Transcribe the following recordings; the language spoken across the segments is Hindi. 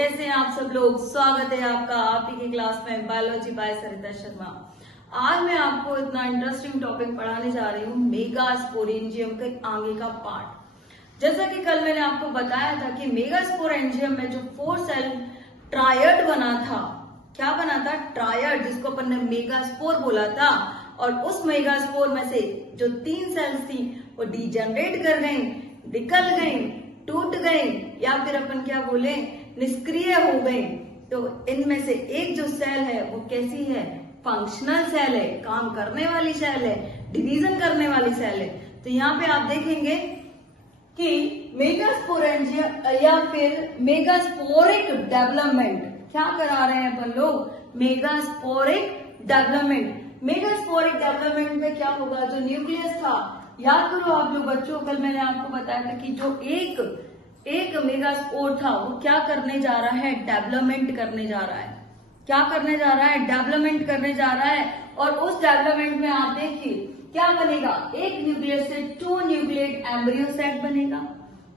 कैसे हैं आप सब लोग। स्वागत है आपका आप ही की क्लास में बायोलॉजी बाय सरिता शर्मा। आज मैं आपको इतना इंटरेस्टिंग टॉपिक पढ़ाने जा रही हूँ, मेगास्पोरेंजियम के आगे का पार्ट। जैसा कि कल मैंने आपको बताया था कि मेगास्पोरेंजियम में जो 4 सेल ट्रायड बना था, क्या बना था? ट्रायड, जिसको अपन ने मेगास्पोर बोला था। और उस मेगास्पोर में से जो 3 सेल्स थी वो डिजेनरेट कर गई, निकल गई, टूट गई, या फिर अपन क्या बोले, निष्क्रिय हो गई। तो इनमें से एक जो सेल है वो कैसी है? फंक्शनल सेल है, काम करने वाली सेल है, डिवीजन करने वाली सेल है। तो यहाँ पे आप देखेंगे कि मेगास्पोरेंजियम या फिर मेगास्पोरिक डेवलपमेंट क्या करा रहे हैं अपन लोग? मेगास्पोरिक डेवलपमेंट। मेगास्पोरिक डेवलपमेंट में क्या होगा? जो न्यूक्लियस था, याद करो आप लोग बच्चों, कल मैंने आपको बताया था कि जो एक मेगास्पोर था वो क्या करने जा रहा है? डेवलपमेंट करने जा रहा है। क्या करने जा रहा है? डेवलपमेंट करने जा रहा है। और उस डेवलपमेंट में आप देखिए क्या बनेगा? एक न्यूक्लियस से 2 न्यूक्लिएट एम्ब्रियो सेट बनेगा।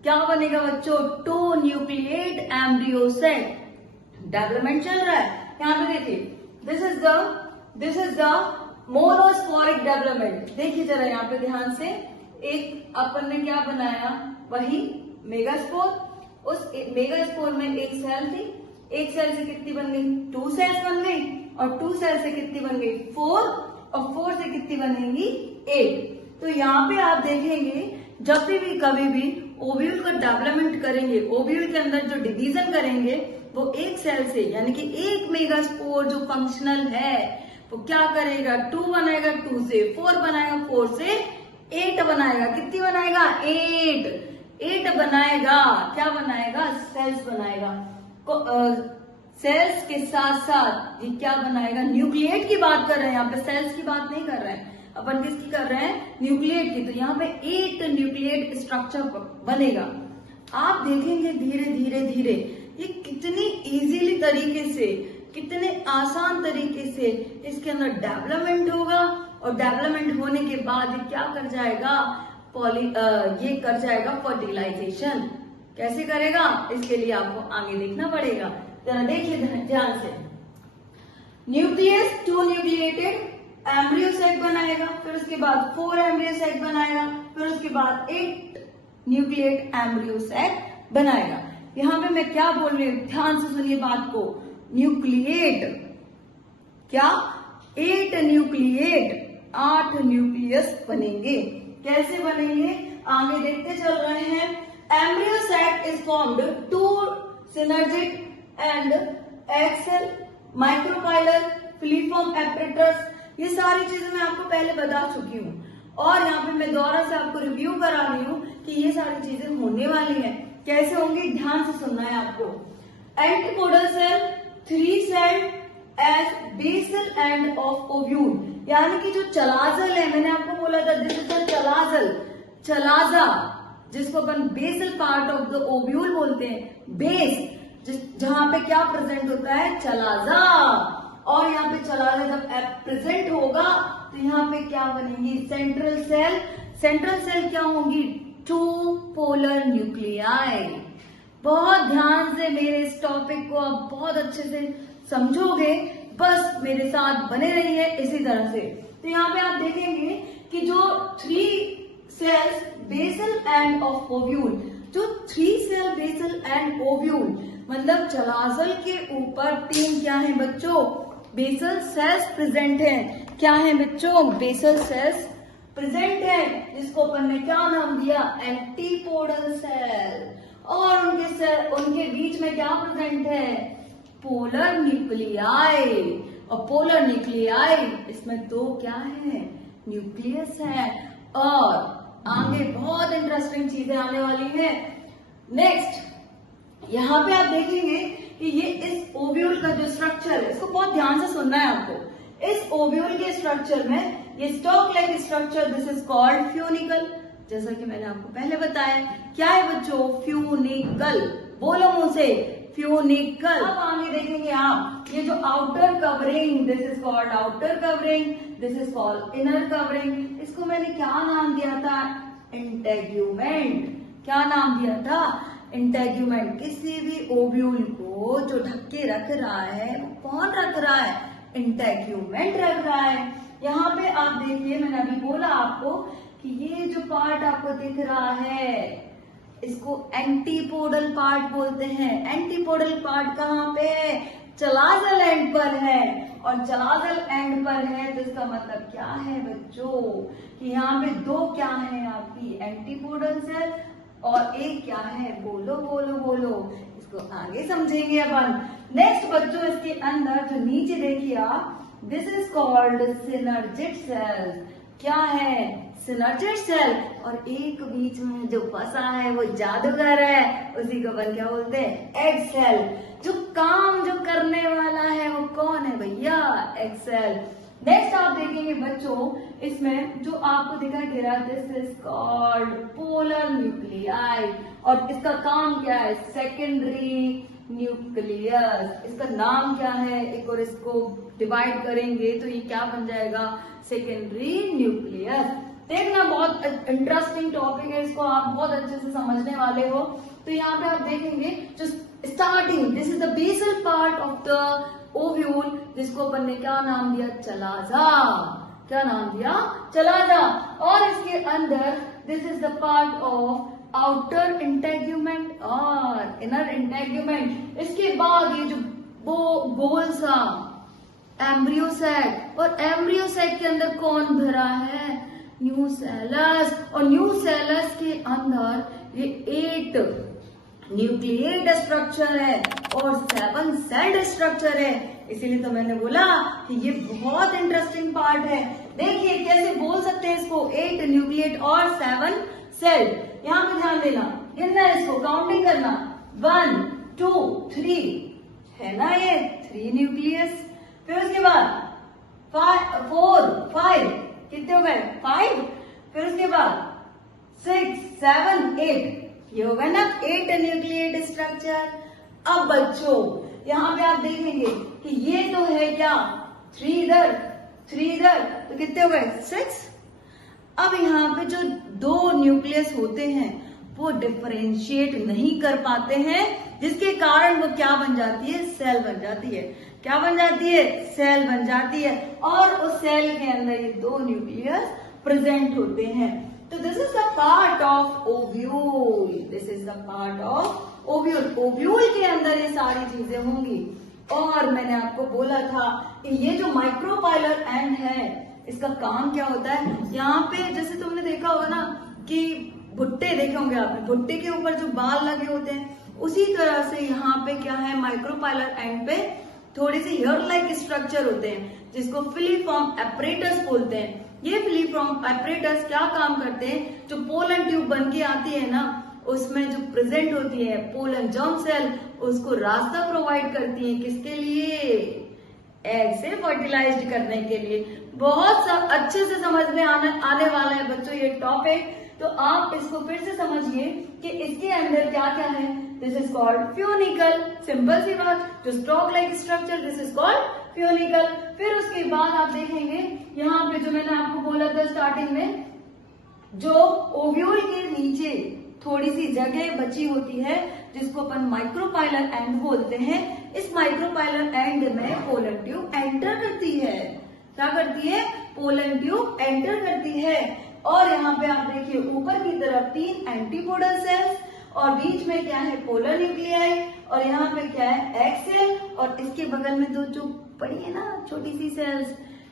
क्या बनेगा बच्चों? 2 न्यूक्लिएट एम्ब्रियो सेट। डेवलपमेंट चल रहा है। यहाँ पे देखिए, this is the monosporic development. देखिए जरा यहाँ पे ध्यान से, एक अपन ने क्या बनाया? वही मेगास्पोर। उस मेगास्पोर में एक सेल थी, एक सेल से कितनी बन गई? 2 सेल्स बन गई। और 2 सेल से कितनी बन गई? 4। और 4 से कितनी बनेंगी? 8। तो यहाँ पे आप देखेंगे जब भी कभी भी ओव्यूल का डेवलपमेंट करेंगे, ओव्यूल के अंदर जो डिवीजन करेंगे वो एक सेल से, यानी कि एक मेगास्पोर जो फंक्शनल है वो क्या करेगा? 2 बनाएगा, 2 से 4 बनाएगा, 4 से 8 बनाएगा। कितनी बनाएगा? 8 बनाएगा। क्या बनाएगा? सेल्स बनाएगा। सेल्स के साथ साथ ये क्या बनाएगा? न्यूक्लिएट की बात कर रहे हैं यहाँ पे, सेल्स की बात नहीं कर रहे हैं अपन। किसकी कर रहे हैं? न्यूक्लिएट की। तो यहाँ पे 8 न्यूक्लिएट स्ट्रक्चर बनेगा। आप देखेंगे धीरे धीरे धीरे ये कितनी इजीली तरीके से, कितने आसान तरीके से इसके अंदर डेवलपमेंट होगा। और डेवलपमेंट होने के बाद ये क्या कर जाएगा? ये कर जाएगा फर्टिलाइजेशन। कैसे करेगा? इसके लिए आपको आगे देखना पड़ेगा। जरा देखिए ध्यान से। न्यूक्लियस 2 न्यूक्लिएटेड एम्ब्रियो सेट बनाएगा, फिर उसके बाद 4 एम्ब्रियो सेट बनाएगा, फिर उसके बाद 8 न्यूक्लिएट एम्ब्रियो सेट बनाएगा। यहाँ पे मैं क्या बोल रही हूँ, ध्यान से सुनिए बात को। न्यूक्लिएट क्या? 8 न्यूक्लिएट, 8 न्यूक्लियस बनेंगे। कैसे बनेंगे? आगे देखते चल रहे हैं। Embryo sac is formed 2 synergid and egg cell micropylar filiform apparatus. ये सारी चीजें मैं आपको पहले बता चुकी हूँ और यहाँ पे मैं दोबारा से आपको रिव्यू करा रही हूँ कि ये सारी चीजें होने वाली हैं। कैसे होंगी? ध्यान से सुनना है आपको। Antipodal cell 3 cell as basal end of ovule, यानी कि जो चलाजल है, मैंने आपको बोला था दिस इज द चलाजा, जिसको अपन basal part of the ovule बोलते हैं। बेस जहां पे क्या प्रेजेंट होता है? चलाजा। और यहाँ पे चलाजा जब प्रेजेंट होगा तो यहाँ पे क्या बनेगी? Central cell. सेंट्रल सेल क्या होंगी? 2 पोलर न्यूक्लियाई। बहुत ध्यान से मेरे इस टॉपिक को आप बहुत अच्छे से समझोगे, बस मेरे साथ बने रहिए इसी तरह से। तो यहाँ पे आप देखेंगे कि जो 3 cells basal end of ovule, जो 3 सेल बेसल एंड ओव्यूल मतलब चलाजल के ऊपर 3 क्या है बच्चों? बेसल सेल्स प्रेजेंट हैं। क्या है बच्चों? बेसल सेल्स प्रेजेंट है, जिसको अपन ने क्या नाम दिया? Antipodal cell. और उनके बीच में क्या प्रेजेंट है? Polar nuclei. और पोलर न्यूक्लियाई इसमें 2 क्या है? न्यूक्लियस है। और आगे बहुत इंटरेस्टिंग चीजें आने वाली है। नेक्स्ट यहाँ पे आप देखेंगे कि ये इस ओव्यूल का जो स्ट्रक्चर है, इसको बहुत ध्यान से सुनना है आपको। इस ओव्यूल के स्ट्रक्चर में ये stock like structure, this is called funicle. जैसा कि मैंने आपको पहले बताया, क्या है बच्चों? फ्यूनिकल। बोलो मुंह से, फ्यूनिकल। अब आगे देखेंगे आप, ये जो outer covering, this is called outer covering, this is called inner covering. इसको मैंने क्या नाम दिया था? इंटेग्यूमेंट। क्या नाम दिया था? इंटेग्यूमेंट, किसी भी ओव्यूल को जो ढक के रख रहा है वो कौन रख रहा है? इंटेग्यूमेंट रख रहा है। यहाँ पे आप देखिए, मैंने अभी बोला आपको कि ये जो पार्ट आपको दिख रहा है इसको एंटीपोडल पार्ट बोलते हैं। एंटीपोडल पार्ट कहाँ पे? चलाजल एंड पर है, और चलाजल एंड पर है तो इसका मतलब क्या है बच्चों कि यहाँ पे दो क्या है आपकी एंटीपोडल सेल और एक क्या है? बोलो बोलो बोलो, इसको आगे समझेंगे अपन। नेक्स्ट बच्चों, इसके अंदर जो नीचे देखिए आप, this is called synergid cell. क्या है? Synergid cell. और एक बीच में जो फंसा है वो जादूगर है, उसी को अपन क्या बोलते हैं? Egg cell. जो काम जो करने वाला है वो कौन है भैया? Egg cell. नेक्स्ट आप देखेंगे बच्चों, इसमें जो आपको दिखाई दे रहा है this is called polar nuclei, और इसका काम क्या है? Secondary nucleus. इसका नाम क्या है? एक और इसको डिवाइड करेंगे तो ये क्या बन जाएगा? Secondary nucleus. देखना बहुत इंटरेस्टिंग टॉपिक है, इसको आप बहुत अच्छे से समझने वाले हो। तो यहाँ पे आप देखेंगे जो starting, this is the basal part of the ovule, जिसको अपन ने क्या नाम दिया? चलाजा। क्या नाम दिया? चलाजा। और इसके अंदर this is the part of outer integument और इनर इंटेग्यूमेंट। इसके बाद ये जो गोल सा एम्ब्रियोसेक, और एम्ब्रियोसेक के अंदर कौन भरा है? न्यूसेलस। और न्यूसेलस के अंदर ये 8 न्यूक्लिएट स्ट्रक्चर है और 7 सेल्ड स्ट्रक्चर है। इसीलिए तो मैंने बोला कि ये बहुत इंटरेस्टिंग पार्ट है। देखिए कैसे बोल सकते हैं इसको, 8 न्यूक्लिएट और 7 सेल। यहाँ पे ध्यान देना, गिनना है इसको, काउंटिंग करना, 1 2 3 है ना, ये 3 न्यूक्लियस। फिर उसके बाद 4 5 कितने हो गए? 5। फिर उसके बाद 6 7 8, ये होगा ना 8 न्यूक्लिएट स्ट्रक्चर। अब बच्चों यहाँ पे आप देखेंगे कि ये तो है क्या? 3 इधर 3 इधर, तो कितने हो गए? 6। अब यहाँ पे जो 2 न्यूक्लियस होते हैं वो डिफरेंशिएट नहीं कर पाते हैं, जिसके कारण वो क्या बन जाती है? सेल बन जाती है। क्या बन जाती है? सेल बन जाती है। और उस सेल के अंदर ये 2 न्यूक्लियस प्रेजेंट होते हैं। तो this is the part of ovule. This is the part of ovule. Ovule के अंदर ये सारी चीजें होंगी। और मैंने आपको बोला था कि ये जो माइक्रोपाइलर एंड है इसका काम क्या होता है? यहाँ पे जैसे तुमने देखा होगा ना कि भुट्टे देखे होंगे आपने, भुट्टे के ऊपर जो बाल लगे होते हैं, उसी तरह से यहाँ पे क्या है? माइक्रोपाइलर एंड पे थोड़े से हेयर लाइक स्ट्रक्चर होते हैं जिसको फिलीफॉर्म एपरेटस बोलते हैं। ये फिलीफॉर्म एपरेटस क्या काम करते हैं? जो पोलन ट्यूब बन के आती है ना, उसमें जो प्रेजेंट होती है पोलन जर्म सेल, उसको रास्ता प्रोवाइड करती है। किसके लिए? एग से फर्टिलाइज्ड करने के लिए। बहुत अच्छे से समझ में आने वाला है बच्चों ये टॉपिक। तो आप इसको फिर से समझिए कि इसके अंदर क्या क्या है। This is called funicle, simple सी बात, जो stalk like structure, this is called funicle. फिर उसके बाद आप देखेंगे यहाँ पे जो मैंने आपको बोला था स्टार्टिंग में, जो ओव्यूल के नीचे थोड़ी सी जगह बची होती है जिसको अपन माइक्रोपाइलर एंड बोलते हैं। इस माइक्रोपाइलर एंड में पोलन ट्यूब एंटर करती है। क्या करती है? पोलन ट्यूब एंटर करती है। और यहाँ पे आप देखिए ऊपर की तरफ 3 एंटीपोडल सेल्स और बीच में क्या है? पोलर न्यूक्लियाई, और यहाँ पे क्या है? एग सेल, और इसके बगल में 2 जो पड़ी है ना छोटी सी सेल्स,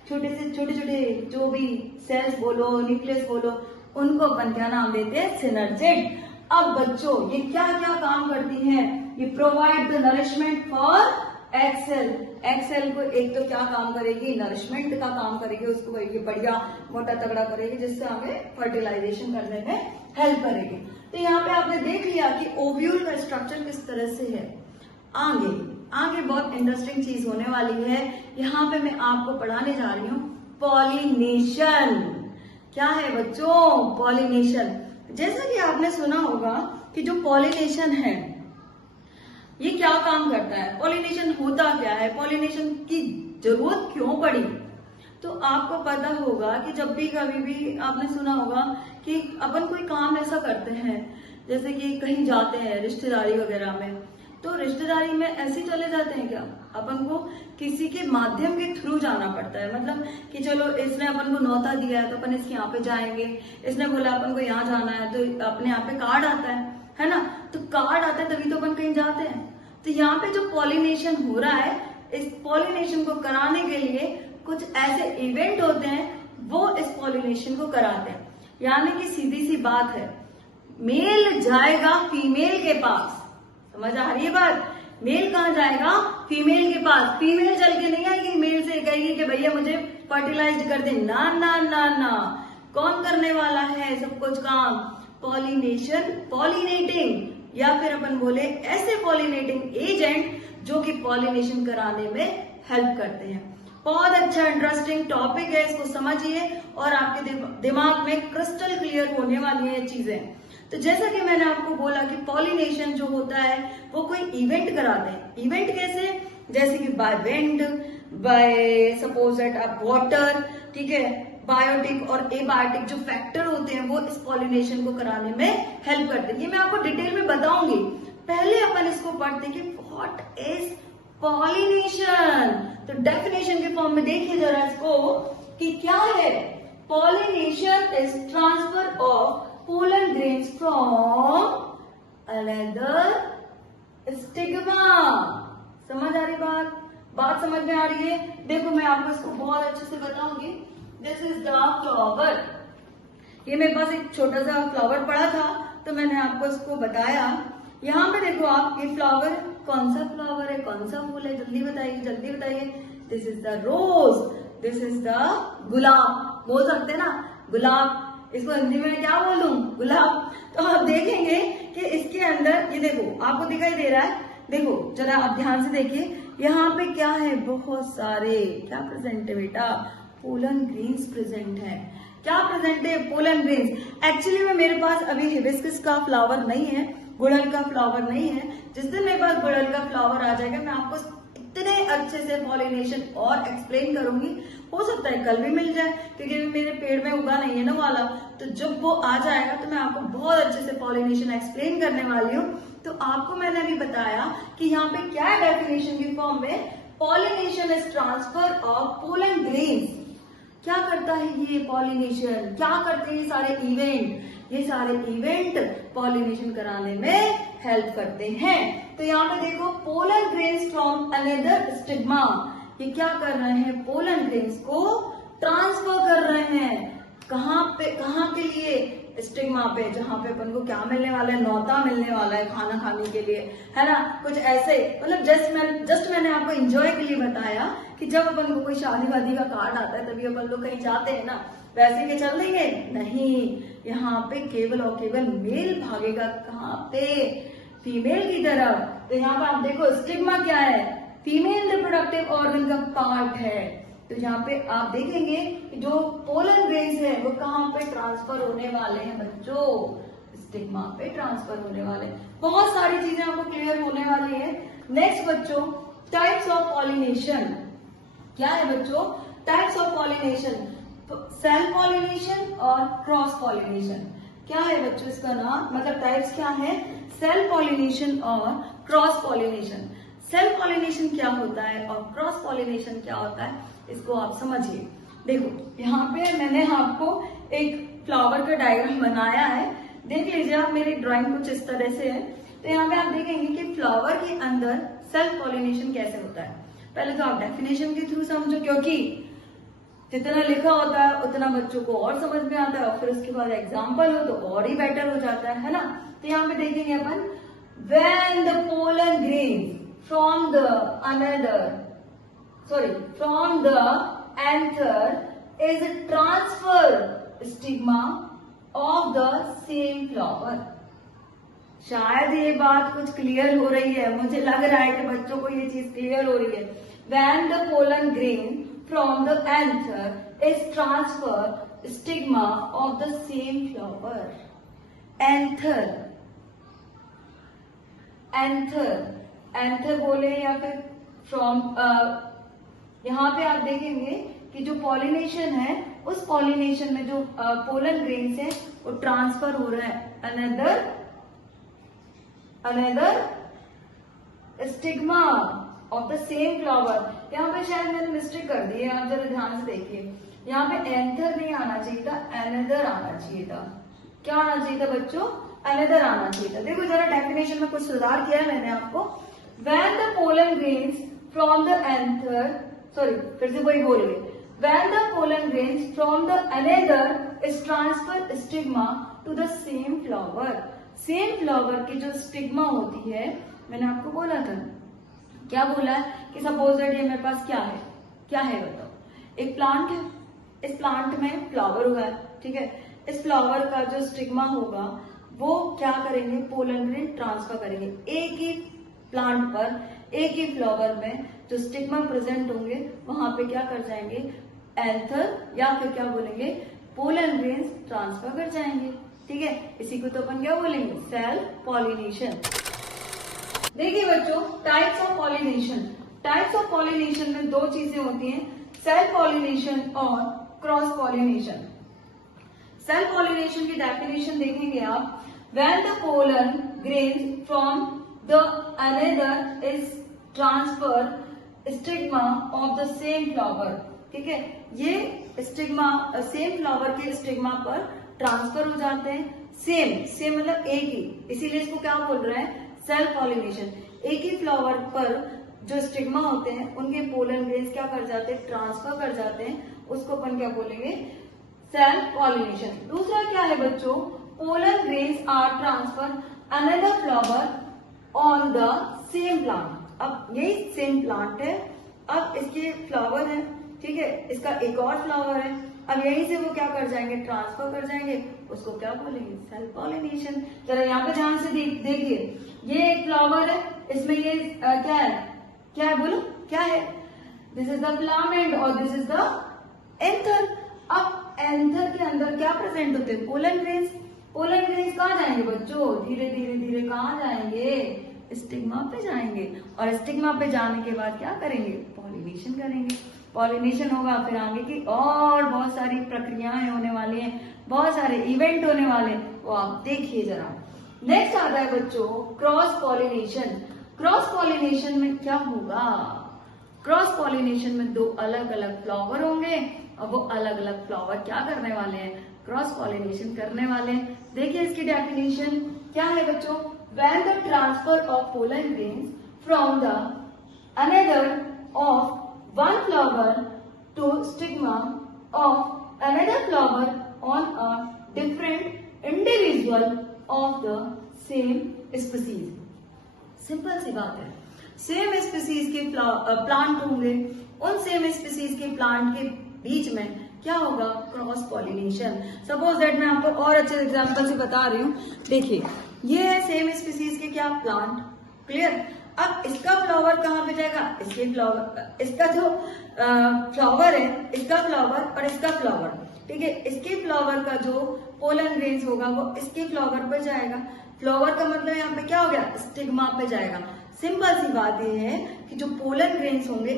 छोटे छोटे जो भी सेल्स बोलो, न्यूक्लियस बोलो, उनको अपन क्या नाम देते हैं? सिनर्जिड। अब बच्चों ये क्या क्या काम करती है? ये provide the nourishment for egg cell. Egg cell को एक तो क्या काम करेगी? नरिशमेंट का काम करेगी, उसको ये बढ़िया मोटा तगड़ा करेगी, जिससे हमें फर्टिलाइजेशन करने में हेल्प करेगी। तो यहाँ पे आपने देख लिया कि ओव्यूल का स्ट्रक्चर किस तरह से है। आगे बहुत इंटरेस्टिंग चीज होने वाली है। यहाँ पे मैं आपको पढ़ाने जा रही हूँ पॉलिनेशन। क्या है बच्चों? पॉलिनेशन। जैसा कि आपने सुना होगा कि जो पॉलिनेशन है ये क्या काम करता है, पॉलिनेशन होता क्या है, पॉलिनेशन की जरूरत क्यों पड़ी। तो आपको पता होगा कि जब भी कभी भी आपने सुना होगा कि अपन कोई काम ऐसा करते हैं, जैसे कि कहीं जाते हैं रिश्तेदारी वगैरह में, तो रिश्तेदारी में ऐसे चले जाते हैं क्या, अपन को किसी के माध्यम के थ्रू जाना पड़ता है। मतलब कि चलो इसने अपन को न्योता दिया है तो अपन इसके यहाँ पे जाएंगे, इसने बोला अपन को यहाँ जाना है तो अपने यहाँ पे कार्ड आता है ना, तो कार्ड आता है तभी तो अपन कहीं जाते हैं। तो यहाँ पे जो पॉलिनेशन हो रहा है, इस पॉलिनेशन को कराने के लिए कुछ ऐसे इवेंट होते हैं, वो इस पॉलिनेशन को कराते हैं। यानी कि सीधी सी बात है, मेल जाएगा फीमेल के पास, समझ आ रही है बात, मेल कहाँ जाएगा, फीमेल के पास। फीमेल चल के नहीं आएगी मेल से कहेगी कि भैया मुझे फर्टिलाइज कर दे, ना ना ना ना। कौन करने वाला है सब कुछ काम, पॉलिनेशन, पॉलिनेटिंग, या फिर अपन बोले ऐसे पॉलिनेटिंग एजेंट जो कि पॉलिनेशन कराने में हेल्प करते हैं। बहुत अच्छा इंटरेस्टिंग टॉपिक है, इसको समझिए और आपके दिमाग में क्रिस्टल क्लियर होने वाली है चीजें। तो जैसा कि मैंने आपको बोला कि पॉलिनेशन जो होता है वो कोई इवेंट कराते हैं। इवेंट कैसे, जैसे कि by wind, by suppose that आप वाटर, ठीक है, बायोटिक और एबायोटिक जो फैक्टर होते हैं वो इस पॉलिनेशन को कराने में हेल्प करते हैं। ये मैं आपको डिटेल में बताऊंगी, पहले अपन इसको पढ़ते हैं कि व्हाट इज पॉलिनेशन। तो डेफिनेशन के फॉर्म में देखिए जरा इसको कि क्या है। Pollination is transfer of pollen grains from another stigma। समझ आ रही बात समझ में आ रही है। देखो मैं आपको इसको बहुत अच्छे से बताऊंगी। दिस इज द फ्लावर, ये मेरे पास एक छोटा सा फ्लावर पड़ा था तो मैंने आपको इसको बताया। यहाँ पे देखो आप, ये फ्लावर कौन सा फ्लावर है, कौन सा फूल है, जल्दी बताइए जल्दी बताइए। This is the rose, this is the gulab, बोल सकते हैं ना गुलाब, इसको हिंदी में क्या बोलूं, गुलाब। तो आप देखेंगे कि इसके अंदर ये देखो आपको दिखाई दे रहा है, देखो जरा आप ध्यान से देखिए, यहाँ पे क्या है, बहुत सारे क्या प्रेजेंट है बेटा, पोलन ग्रेन्स प्रेजेंट है। क्या प्रेजेंट है, पोलन ग्रेन्स। एक्चुअली में मेरे पास अभी हिबिस्कस का फ्लावर नहीं है, गुड़हल का फ्लावर नहीं है। जिस दिन मेरे पास गुड़हल का फ्लावर आ जाएगा मैं आपको इतने अच्छे से पॉलिनेशन और एक्सप्लेन करूंगी, हो सकता है कल भी मिल जाए क्योंकि मेरे पेड़ में उगा नहीं है ना वाला। तो जब वो आ जाएगा तो मैं आपको बहुत अच्छे से पॉलिनेशन एक्सप्लेन करने वाली हूँ। तो आपको मैंने अभी बताया कि यहाँ पे क्या है डेफिनेशन की फॉर्म में, pollination is transfer of pollen grains. क्या करता है ये पॉलिनेशन, क्या करते हैं ये सारे इवेंट, ये सारे इवेंट पॉलिनेशन कराने में हेल्प करते हैं। तो यहाँ पे देखो, pollen grains from another stigma, ये क्या कर रहे हैं, पोलन ग्रेन्स को ट्रांसफर कर रहे हैं। कहाँ पे, कहाँ के लिए, स्टिग्मा पे, जहाँ पे अपन को क्या मिलने वाला है, न्योता मिलने वाला है खाना खाने के लिए, है ना, कुछ ऐसे। मतलब जस्ट मैंने आपको एंजॉय के लिए बताया कि जब अपन को कोई शादी वादी का कार्ड आता है तभी अपन लोग कहीं जाते हैं ना, वैसे के चल देंगे नहीं, यहाँ पे केवल और केवल मेल भागेगा, कहाँ पे, फीमेल की तरफ। तो यहाँ पे आप देखो स्टिग्मा क्या है, फीमेल रिप्रोडक्टिव ऑर्गन का पार्ट है। तो यहाँ पे आप देखेंगे कि जो पोलन ग्रेन्स है वो कहाँ पे ट्रांसफर होने वाले हैं बच्चों, स्टिग्मा पे ट्रांसफर होने वाले। बहुत सारी चीजें आपको क्लियर होने वाली है। नेक्स्ट बच्चों, टाइप्स ऑफ पॉलिनेशन। क्या है बच्चों, types of pollination, self pollination और क्रॉस पॉलिनेशन। क्या है बच्चों इसका नाम, मतलब टाइप्स क्या है, सेल्फ पॉलिनेशन और क्रॉस पॉलिनेशन। सेल्फ पॉलिनेशन क्या होता है और क्रॉस पॉलिनेशन क्या होता है, इसको आप समझिए। देखो यहाँ पे मैंने आपको एक फ्लावर का डायग्राम बनाया है, देख लीजिए आप, मेरी ड्राइंग कुछ इस तरह से है। तो यहाँ पे आप देखेंगे कि फ्लावर के अंदर सेल्फ पॉलिनेशन कैसे होता है। पहले तो आप डेफिनेशन के थ्रू समझो, क्योंकि जितना लिखा होता है उतना बच्चों को और समझ में आता है, और फिर उसके बाद एग्जाम्पल हो तो और ही बेटर हो जाता है ना। तो यहाँ पे देखेंगे अपन, when the pollen grains from the anther is transfer stigma of the same flower। शायद ये बात कुछ क्लियर हो रही है, मुझे लग रहा है कि बच्चों को ये चीज क्लियर हो रही है। when the pollen grain from the anther is transfer stigma of the same flower। Anther बोले या फिर फ्रॉम, यहाँ पे आप देखेंगे कि जो पॉलिनेशन है उस पॉलिनेशन में जो पोलन ग्रेन्स है वो ट्रांसफर हो रहा है another another stigma of the same flower. यहाँ पे शायद मैंने मिस्टेक कर दी है, आप जरा ध्यान से देखिए। यहाँ पे एंथर नहीं आना चाहिए था, एनदर आना चाहिए था। क्या आना चाहिए था बच्चों? एनदर आना चाहिए था। देखो जरा डेफिनेशन में कुछ सुधार किया है मैंने आपको। When the pollen grains from the anther, sorry फिर से वही बोल गए। When the pollen grains from the another is transfer stigma to the same flower. Same flower की जो स्टिग्मा होती है, मैंने आपको बोला था, क्या बोला है कि सपोज दैट ये मेरे पास क्या है बताओ, एक प्लांट है, इस प्लांट में फ्लावर हुआ है, ठीक है। इस फ्लावर का जो स्टिग्मा होगा वो क्या करेंगे, पोलन ग्रेन ट्रांसफर करेंगे। एक ही प्लांट पर, एक ही फ्लावर में जो स्टिग्मा प्रेजेंट होंगे वहां पे क्या कर जाएंगे, एंथर या फिर क्या बोलेंगे, पोलन ग्रेन ट्रांसफर कर जाएंगे, ठीक है। इसी को तो अपन क्या बोलेंगे, सेल्फ पॉलिनेशन। देखिए बच्चों, types of pollination. Types of pollination में दो चीजें होती हैं, सेल्फ पॉलिनेशन और क्रॉस पॉलिनेशन। सेल्फ पॉलिनेशन की डेफिनेशन देखेंगे आप। When the pollen grain from the another is transfer stigma of the same flower, ठीक है। ये स्टिग्मा सेम फ्लावर के स्टिग्मा पर ट्रांसफर हो जाते हैं। सेम मतलब एक ही, इसीलिए इसको क्या बोल रहे हैं, सेल्फ पॉलिनेशन। एक ही फ्लावर पर जो स्टिग्मा होते हैं उनके पोलन ग्रेन्स क्या कर जाते हैं, ट्रांसफर कर जाते हैं, उसको अपन क्या बोलेंगे, सेल्फ पॉलिनेशन। दूसरा क्या है बच्चों, pollen grains are transfer another flower on the same plant. अब यही सेम प्लांट है, अब इसके फ्लावर है, ठीक है, इसका एक और फ्लावर है, अब यहीं से वो क्या कर जाएंगे, ट्रांसफर कर जाएंगे, उसको क्या बोलेंगे, सेल्फ पॉलिनेशन। जरा यहाँ पे ध्यान से देखिए, ये एक फ्लावर है, इसमें ये क्या है बोलो, क्या है, दिस इज द फिलामेंट और दिस इज द एंथर। अब एंथर के अंदर क्या प्रेजेंट होते हैं, पोलन ग्रेन्स। पोलन ग्रेन्स कहाँ जाएंगे बच्चों, धीरे धीरे धीरे कहाँ जाएंगे, स्टिग्मा पे जाएंगे, और स्टिग्मा पे जाने के बाद क्या करेंगे, पॉलिनेशन करेंगे। पॉलिनेशन होगा, फिर आगे की और बहुत सारी प्रक्रियाएं होने वाली हैं, बहुत सारे इवेंट होने वाले, वो आप देखिए जरा। नेक्स्ट आता है बच्चों क्रॉस पॉलिनेशन। क्रॉस पॉलिनेशन में क्या होगा, क्रॉस पॉलिनेशन में दो अलग अलग फ्लावर होंगे और वो अलग अलग फ्लावर क्या करने वाले हैं, क्रॉस पॉलिनेशन करने वाले हैं। देखिए इसकी डेफिनेशन क्या है बच्चों, when the transfer of pollen grains from the another of one flower to stigma of another flower on a different individual of the same species। Simple सी बात है, सेम स्पीसीज के प्लांट होंगे, उन सेम स्पीसीज के प्लांट के बीच में क्या होगा, क्रॉस पॉलिनेशन। सपोज दैट मैं आपको और अच्छे एग्जांपल से बता रही हूँ। देखिए ये है सेम स्पीसीज के क्या प्लांट, क्लियर। अब इसका फ्लावर कहाँ पे जाएगा, इसके फ्लावर, इसका जो फ्लावर है, इसका फ्लावर और इसका फ्लावर, ठीक है, इसके फ्लावर का जो पोलन ग्रेन्स होगा वो इसके फ्लावर पे जाएगा। फ्लावर का मतलब यहाँ पे क्या हो गया, स्टिग्मा पे जाएगा। सिंपल सी बात ये है कि जो पोलन ग्रेन्स होंगे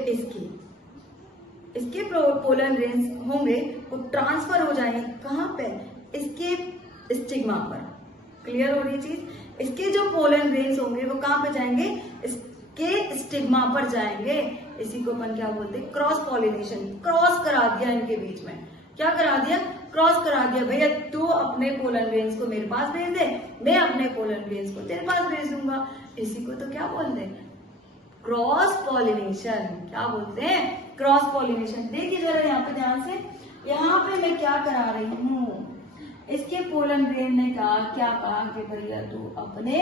इसके पोलन ग्रेन्स होंगे वो ट्रांसफर हो जाएंगे कहाँ पे, इसके स्टिग्मा पर। क्लियर हो रही चीज, इसके जो पोलन ग्रेन्स होंगे वो कहाँ पे जाएंगे, इसके स्टिग्मा पर जाएंगे। इसी को अपन क्या बोलते हैं, क्रॉस पॉलिनेशन। क्रॉस करा दिया इनके बीच में, क्या करा दिया, क्रॉस करा दिया। भैया तू अपने पोलन ग्रेन्स को मेरे पास भेज दे, मैं अपने पोलन ग्रेन्स को तेरे पास भेज दूंगा। इसी को तो क्या बोलते हैं, क्रॉस पॉलिनेशन। क्या बोलते हैं, क्रॉस पॉलिनेशन। देखिए जरा यहाँ पे ध्यान से, यहाँ पे मैं क्या करा रही हूँ, इसके पोलन ग्रेन ने क्या कहा कि भैया तू अपने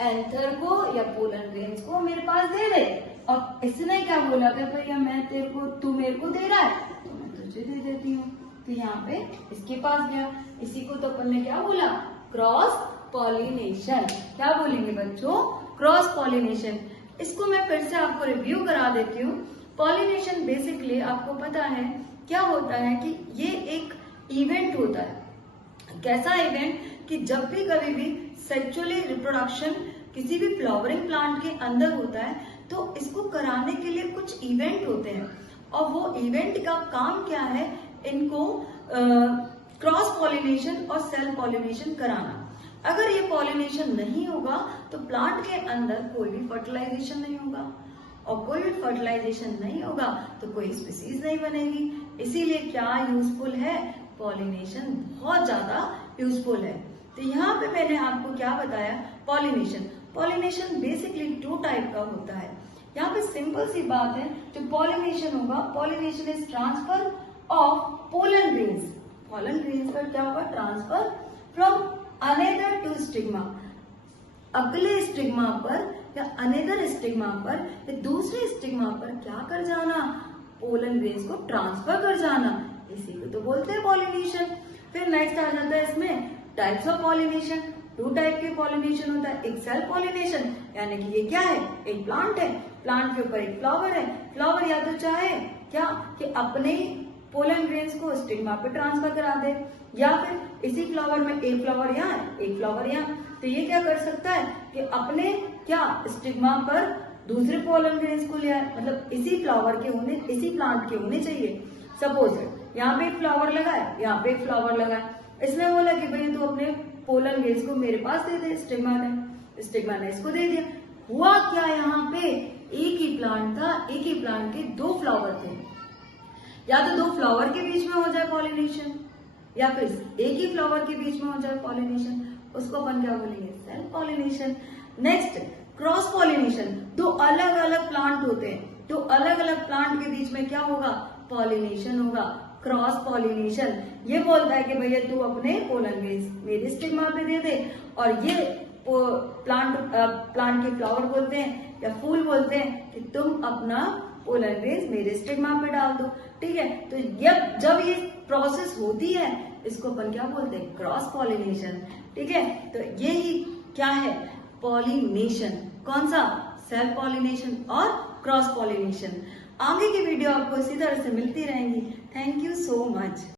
एंथर को या पोलन ग्रेन्स को मेरे पास दे दे, और इसने क्या बोला कि भैया मैं तेरे को, तू मेरे को दे रहा है तो मैं तुझे दे देती हूँ। तो यहाँ पे इसके पास गया, इसी को तो अपन ने क्या बोला, क्रॉस पॉलिनेशन। क्या बोलेंगे बच्चों, क्रॉस पॉलिनेशन। इसको मैं फिर से आपको रिव्यू करा देती हूँ। पॉलिनेशन बेसिकली आपको पता है क्या होता है कि ये एक इवेंट होता है। कैसा इवेंट कि जब भी कभी भी सेक्सुअली रिप्रोडक्शन किसी भी फ्लावरिंग प्लांट के अंदर होता है तो इसको कराने के लिए कुछ इवेंट होते हैं, और वो इवेंट का काम क्या है, इनको क्रॉस पॉलिनेशन और सेल्फ पॉलिनेशन कराना। अगर ये पॉलिनेशन नहीं होगा तो प्लांट के अंदर कोई भी फर्टिलाइजेशन नहीं होगा, और कोई भी फर्टिलाइजेशन नहीं होगा तो कोई स्पीसीज नहीं बनेगी। इसीलिए क्या यूजफुल है, पॉलिनेशन बहुत ज्यादा यूजफुल है। तो यहाँ पे मैंने आपको क्या बताया, पॉलिनेशन। पॉलिनेशन बेसिकली 2 टाइप का होता है। यहाँ पे सिंपल सी बात है, जो पॉलिनेशन होगा, pollination is transfer of pollen grains. Pollen grains का क्या होगा, transfer from another to stigma, अगले स्टिग्मा पर या अनदर स्टिग्मा पर या दूसरे स्टिग्मा पर क्या कर जाना, पोलन ग्रेन्स को ट्रांसफर कर जाना, इसी को तो बोलते हैं पॉलिनेशन। फिर नेक्स्ट आ जाता है इसमें टाइप्स ऑफ पॉलिनेशन। 2 टाइप के पॉलिनेशन होता है, एक सेल्फ पॉलिनेशन, यानी कि ये क्या है, एक प्लांट है, प्लांट के ऊपर एक फ्लावर है, फ्लावर या तो चाहे क्या कि अपने पोलन ग्रेन्स को स्टिग्मा पे ट्रांसफर करा दे, या फिर इसी फ्लावर में एक फ्लावर यहाँ एक फ्लावर यहाँ, तो ये क्या कर सकता है कि अपने क्या स्टिग्मा पर दूसरे पोलन ग्रेन्स को ले आए, मतलब इसी फ्लावर के होने, इसी प्लांट के होने चाहिए। सपोज यहाँ पे एक फ्लावर लगा है, यहाँ पे एक फ्लावर लगा है, इसने बोला कि भाई तू अपने पोलन ग्रेन्स को मेरे पास दे दे, स्टिग्मा ने इसको दे दिया। हुआ क्या, यहाँ पे एक ही प्लांट था, एक ही प्लांट के 2 फ्लावर थे, या तो 2 फ्लावर के बीच में हो जाए पॉलिनेशन, या फिर एक ही फ्लावर के बीच में हो जाए पॉलिनेशन, उसको अपन क्या बोलेंगे, self pollination. Next cross pollination, 2 अलग अलग प्लांट होते हैं, 2 अलग अलग प्लांट के बीच में क्या होगा, पॉलिनेशन होगा, क्रॉस पॉलिनेशन। ये बोलता है कि भैया तू अपने पोलन ग्रेन्स मेरे स्टिग्मा पे दे दे, और ये प्लांट के फ्लावर बोलते हैं या फूल बोलते हैं कि तुम अपना पोलन ग्रेन्स मेरे स्टिग्मा पे डाल दो। ठीक है, तो जब ये प्रोसेस होती है इसको अपन क्या बोलते हैं, क्रॉस पॉलिनेशन। ठीक है, तो यही क्या है, पॉलिनेशन। कौन सा, सेल्फ पॉलिनेशन और क्रॉस पॉलिनेशन। आगे की वीडियो आपको इसी तरह से मिलती रहेंगी। Thank you so much.